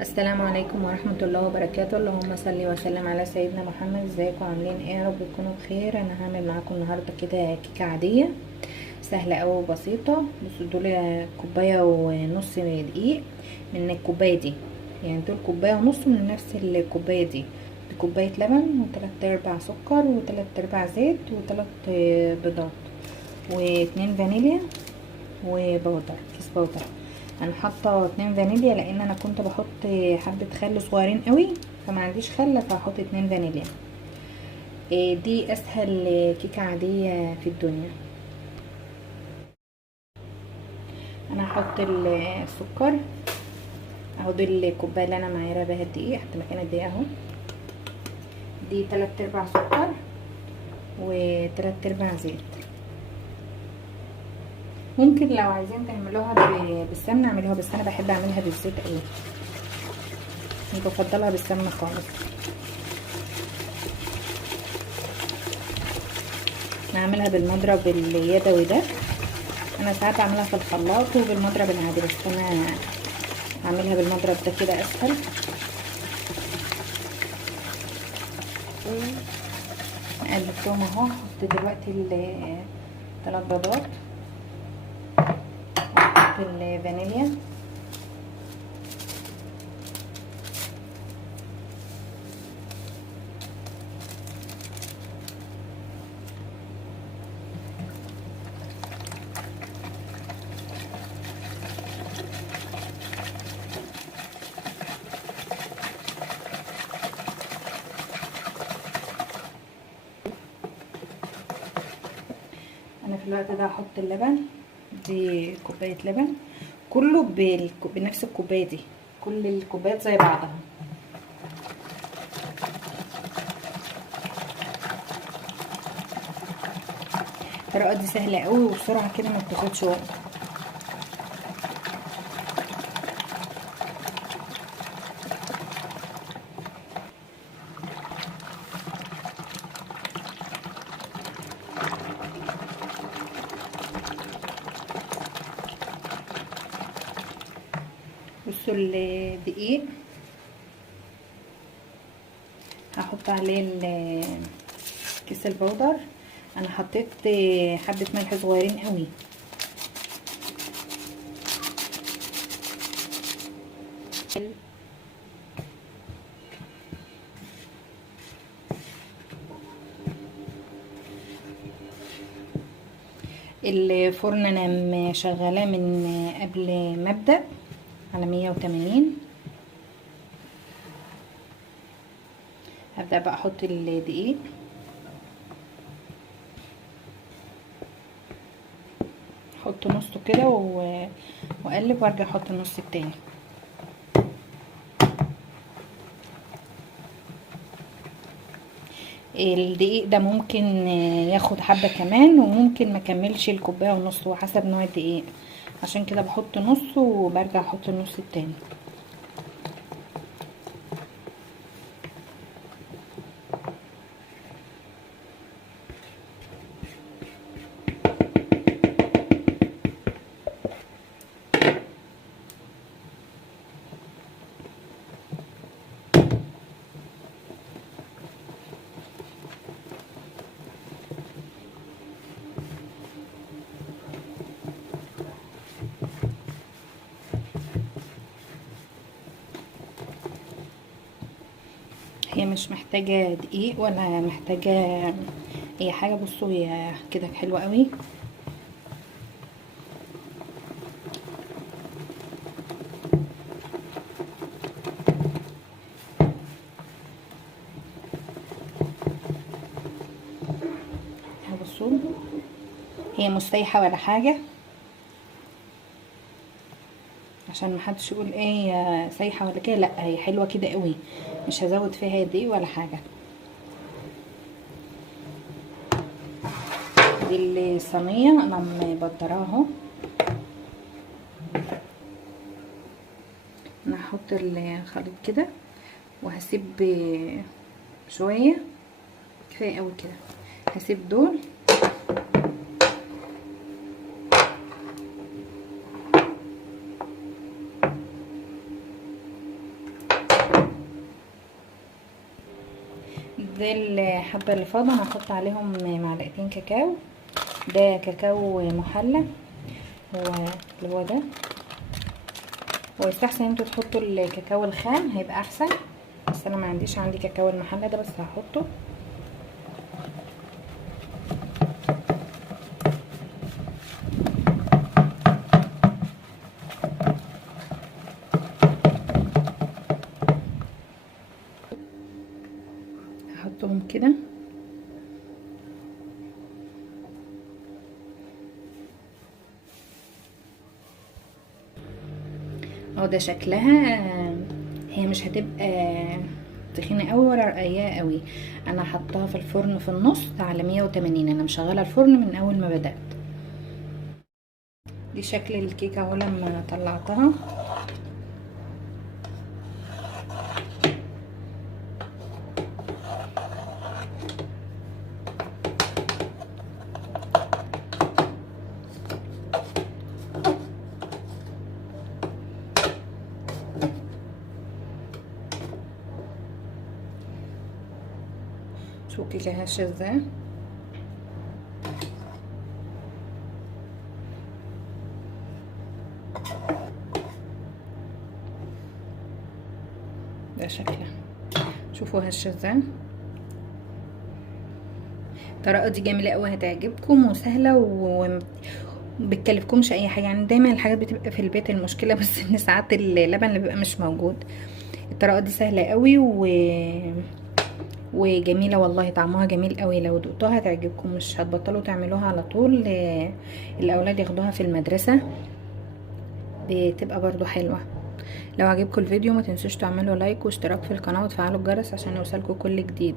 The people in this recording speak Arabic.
السلام عليكم ورحمة الله وبركاته. اللهم صل وسلم على سيدنا محمد. ازيكم عاملين ايه؟ يا رب تكونوا بخير. انا هعمل معاكم النهارده كده كيكه عاديه سهله قوي وبسيطه. بصوا دول كوبايه ونص دقيق من الكوبايه دي، يعني دول كوبايه ونص من نفس الكوبايه دي. كوبايه لبن وتلات ارباع سكر وتلات ارباع زيت وتلات بيضات واتنين فانيليا وبودر، كيس بودر. انا حاطه 2 فانيليا لان انا كنت بحط حبه خل صغيرين قوي، فما عنديش خل فهحط 2 فانيليا. دي اسهل كيكه عاديه في الدنيا. انا هحط السكر اهو. دي الكوبايه اللي انا معايره بيها الدقيق، حتى مكان الدقيق اهو. دي 3 ارباع سكر و3 ارباع زيت. ممكن لو عايزين تعملوها بالسمنه اعملوها، بس انا بحب اعملها بالزيت قوي، مش بفضلها بالسمنه خالص. نعملها بالمضرب اليدوي ده. انا ساعات اعملها في الخلاط وبالمضرب العادي، بس انا هعملها بالمضرب ده كده اسهل. قلبتهم اهو. هحط دلوقتي 3 بيضات، واحط الفانيليا، انا في الوقت ده هحط اللبن. دي كوبايه لبن كله بنفس الكوبايه دي، كل الكوبايات زي بعضها. الطريقه دي سهله قوي وبسرعه كده، ما بتاخدش وقت. بصوا الدقيق هحط عليه كيس البودر. انا حطيت حبه ملح صغيرين قوي. الفرن انا مشغلاه من قبل ما ابدا على 180. هبدا بقى احط الدقيق، احط نصه كده واقلب وارجع احط النص التاني. الدقيق ده ممكن ياخد حبة كمان، وممكن ما كملش الكوباية ونص، وحسب نوع الدقيق. عشان كده بحط نص وبرجع احط النص التاني. هي مش محتاجة دقيق ولا محتاجة اي حاجة. بصوا هي كده حلوة قوي. بصوا هي مستيحة ولا حاجة، عشان محدش يقول ايه سايحة ولا كده. لا، هي حلوة كده قوي، مش هزود فيها دقيق ولا حاجة. دي الصينية انا مبدراها اهو. انا هحط الخليط كده وهسيب شوية، كفاية قوي كده. هسيب دول زي الحبة اللي فاضة انا هحط عليهم معلقتين كاكاو. ده كاكاو محلى، هو اللي هو ده. ويستحسن انتوا تحطوا الكاكاو الخام هيبقى احسن، بس انا ما عندي كاكاو المحلى ده، بس هحطه. هحطهم كده اهو. ده شكلها، هي مش هتبقى تخينه قوي ولا رقيقه قوي. انا حطاها في الفرن في النص على 180. انا مشغله الفرن من اول ما بدات. دي شكل الكيكه اهو لما طلعتها. شوفوا الكيكه هشه ازاي. ده شكلها، شوفوا هشه ازاي. الطريقه دي جميله قوي، هتعجبكم وسهله ومبتكلفكمش اي حاجه. يعني دايما الحاجات بتبقى في البيت، المشكله بس ان ساعات اللبن اللي بيبقى مش موجود. الطريقه دي سهله قوي وجميله والله، طعمها جميل قوي. لو دقتوها هتعجبكم، مش هتبطلوا تعملوها على طول. الاولاد ياخدوها في المدرسه، بتبقى برضو حلوه. لو عجبكم الفيديو ما تنسوش تعملوا لايك واشتراك في القناه وتفعلوا الجرس عشان يوصلكم كل جديد.